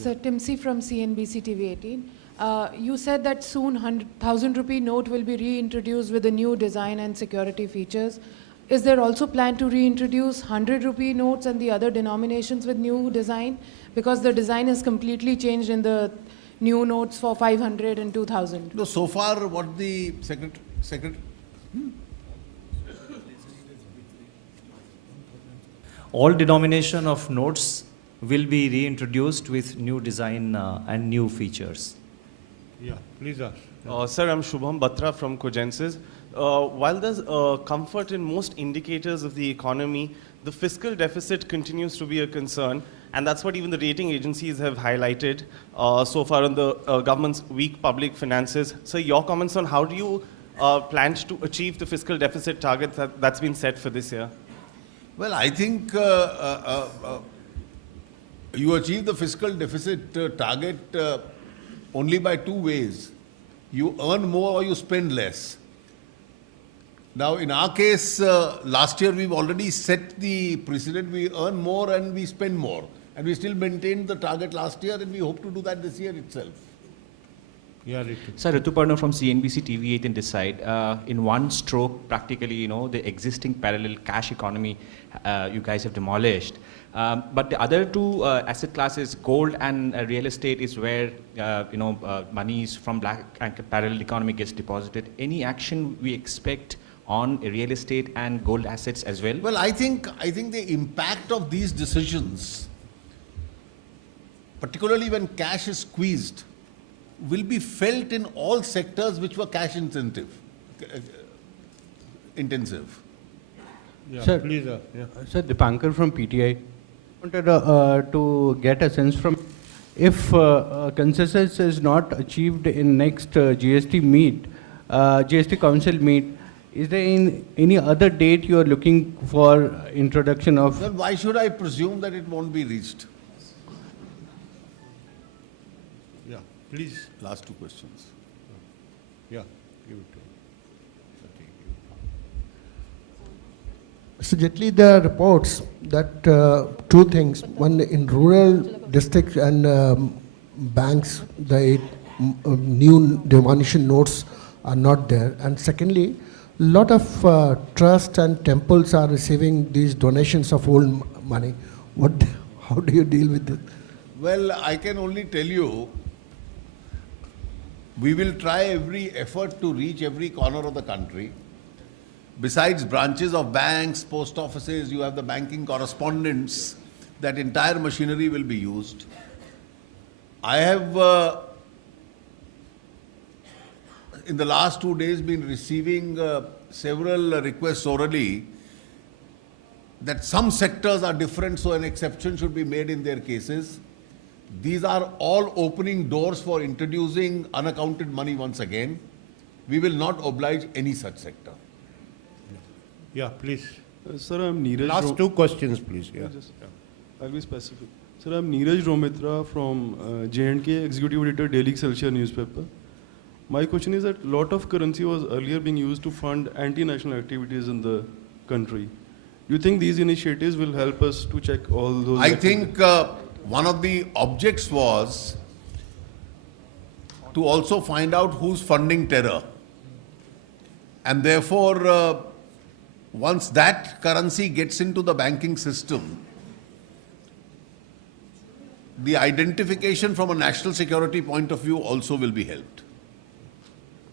Sir, Timsi from CNBC TV 18. You said that soon 1,000 rupee note will be reintroduced with a new design and security features. Is there also plan to reintroduce 100 rupee notes and the other denominations with new design? Because the design is completely changed in the new notes for 500 and 2,000. No, so far what the secretary All denomination of notes will be reintroduced with new design and new features. Yeah, please ask. Sir, I'm Shubham Batra from Cogensis. While there's comfort in most indicators of the economy, the fiscal deficit continues to be a concern, and that's what even the rating agencies have highlighted so far on the government's weak public finances. So your comments on how do you plan to achieve the fiscal deficit target that's been set for this year? Well, I think you achieve the fiscal deficit target only by two ways. You earn more or you spend less. Now, in our case, last year we've already set the precedent. We earn more and we spend more. And we still maintained the target last year, and we hope to do that this year itself. Yeah, Ritu. Sir, Rituparna from CNBC TV 8 and Decide. In one stroke, practically, the existing parallel cash economy you guys have demolished. But the other two asset classes, gold and real estate, is where monies from black and parallel economy gets deposited. Any action we expect on real estate and gold assets as well? Well, I think the impact of these decisions, particularly when cash is squeezed, will be felt in all sectors which were cash intensive. Sir, please, Sir, Dipankar from PTI. Wanted to get a sense from if consensus is not achieved in next GST meet, GST Council meet, is there any other date you are looking for introduction of? Then why should I presume that it won't be reached? Yeah, please. Last two questions. Yeah, give it to him. So Jaitley, there are reports that two things. One, in rural districts and banks, the new denomination notes are not there. And secondly, a lot of trusts and temples are receiving these donations of old money. How do you deal with this? Well, I can only tell you, we will try every effort to reach every corner of the country. Besides branches of banks, post offices, you have the banking correspondents, that entire machinery will be used. I have, in the last 2 days, been receiving several requests orally that some sectors are different, so an exception should be made in their cases. These are all opening doors for introducing unaccounted money once again. We will not oblige any such sector. Yeah, please. Sir, I'm Neeraj. Last two questions, please. Yeah. I'll be specific. Sir, I'm Neeraj Romitra from J&K, Executive Editor, Daily Excelsior newspaper. My question is that a lot of currency was earlier being used to fund anti-national activities in the country. Do you think these initiatives will help us to check all those? I think one of the objects was to also find out who's funding terror. And therefore, once that currency gets into the banking system, the identification from a national security point of view also will be helped.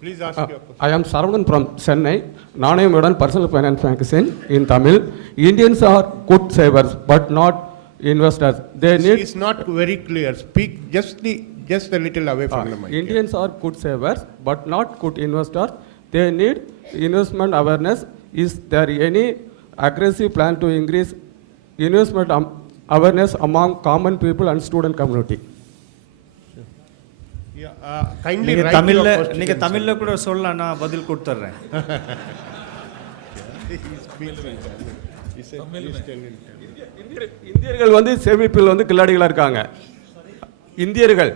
Please ask your question. I am Saravanan from Chennai. Nanayam Personal Finance Magazine in Tamil. Indians are good savers, but not investors. They need. It's not very clear. Speak just a little away from the mic. Indians are good savers, but not good investors. They need investment awareness. Is there any aggressive plan to increase investment awareness among common people and student community? Yeah, kindly நீங்க write your தமிழ்ல question. நீங்க தமிழ்ல கூட சொல்லலாம், நான் பதில் கொடுத்துறேன். இந்தியர்கள் வந்து சேமிப்பில் வந்து கில்லாடிகளா இருக்காங்க. இந்தியர்கள்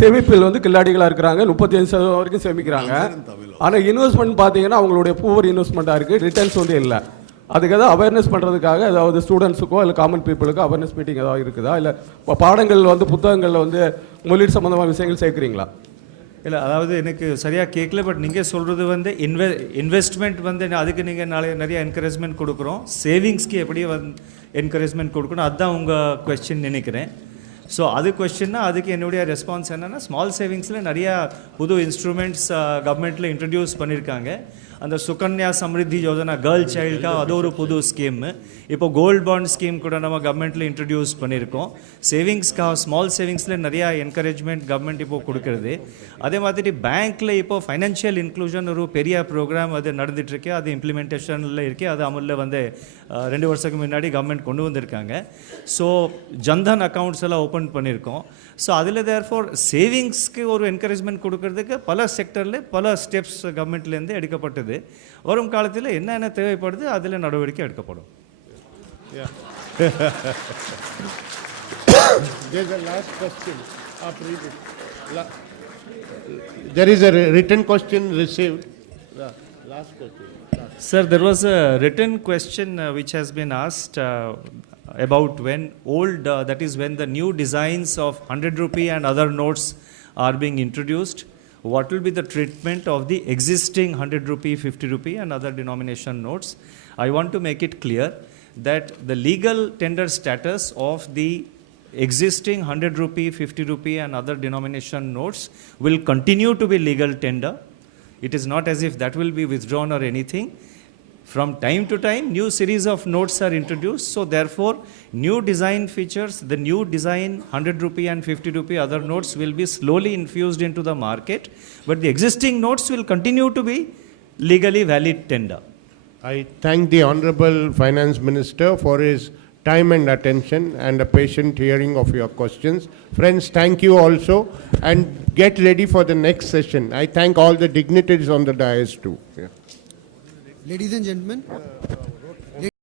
சேமிப்பில் வந்து கில்லாடிகளா இருக்கிறாங்க. 35% வரைக்கும் சேமிக்கிறாங்க. ஆனா இன்வெஸ்ட்மெண்ட் பாத்தீங்கன்னா அவங்களுடைய பூவர் இன்வெஸ்ட்மெண்டா இருக்கு. ரிட்டர்ன்ஸ் வந்து இல்ல. அதுக்கு ஏதாவது அவேர்னஸ் பண்றதுக்காக ஏதாவது ஸ்டூடெண்ட்ஸுக்கோ இல்லை காமன் பீப்புளுக்கோ அவேர்னஸ் மீட்டிங் ஏதாவது இருக்குதா, இல்லை பாடங்கள் வந்து புத்தகங்களில் வந்து முதலீடு சம்பந்தமான விஷயங்கள் சேர்க்குறீங்களா? இல்லை, அதாவது எனக்கு சரியாக கேட்கல. பட் நீங்கள் சொல்கிறது வந்து இன்வெஸ்ட்மெண்ட் வந்து அதுக்கு நீங்கள் நிறைய என்கரேஜ்மெண்ட் கொடுக்குறோம். சேவிங்ஸ்க்கு எப்படி என்கரேஜ்மெண்ட் கொடுக்கணும், அதுதான் உங்கள் கொஸ்டின் நினைக்கிறேன். ஸோ அது கொஸ்டின்னா அதுக்கு என்னுடைய ரெஸ்பான்ஸ் என்னென்னா, ஸ்மால் சேவிங்ஸில் நிறையா புது இன்ஸ்ட்ருமெண்ட்ஸ் கவர்மெண்ட்டில் இன்ட்ரடியூஸ் பண்ணியிருக்காங்க. அந்த சுகன்யா சம்ரித்தி யோஜனா கேர்ள் சைல்டுக்கா அது ஒரு புது ஸ்கீம். இப்போ கோல்ட் பாண்ட் ஸ்கீம் கூட நம்ம கவர்மெண்ட்டில் இன்ட்ரடியூஸ் பண்ணியிருக்கோம். சேவிங்ஸ்க்காக ஸ்மால் சேவிங்ஸில் நிறையா என்கரேஜ்மெண்ட் கவர்மெண்ட் இப்போ கொடுக்குறது. அதே மாதிரி பேங்க்கில் இப்போ ஃபைனான்ஷியல் இன்க்ளூஷன் ஒரு பெரிய ப்ரோக்ராம் அது நடந்துகிட்ருக்கு. அது இம்ப்ளிமெண்டேஷனில் இருக்குது. அது அமலில் வந்து 2 வருஷத்துக்கு முன்னாடி கவர்மெண்ட் கொண்டு வந்திருக்காங்க. ஸோ ஜன்தன் அக்கௌண்ட்ஸ் எல்லாம் ஓப்பன் பண்ணியிருக்கோம். ஸோ அதில் தேர்ஃபோர் சேவிங்ஸ்க்கு ஒரு என்கரேஜ்மெண்ட் கொடுக்கறதுக்கு பல செக்டரில் பல ஸ்டெப்ஸ் கவர்மெண்ட்லேருந்து எடுக்கப்பட்டது. வரும் காலத்தில் என்னென்ன தேவைப்படுது அதில் நடவடிக்கை எடுக்கப்படும். There's a last question. There is a written question received. Last question. Sir, there was a written question which has been asked about when that is when the new designs of 100 rupee and other notes are being introduced, what will be the treatment of the existing 100 rupee, 50 rupee and other denomination notes? I want to make it clear that the legal tender status of the existing 100 rupee, 50 rupee and other denomination notes will continue to be legal tender. It is not as if that will be withdrawn or anything. From time to time, new series of notes are introduced. So therefore, new design features, the new design 100 rupee and 50 rupee other notes will be slowly infused into the market. But the existing notes will continue to be legally valid tender. I thank the Honorable Finance Minister for his time and attention and a patient hearing of your questions. Friends, thank you also, and get ready for the next session. I thank all the dignitaries on the dais too. Yeah. Ladies and gentlemen,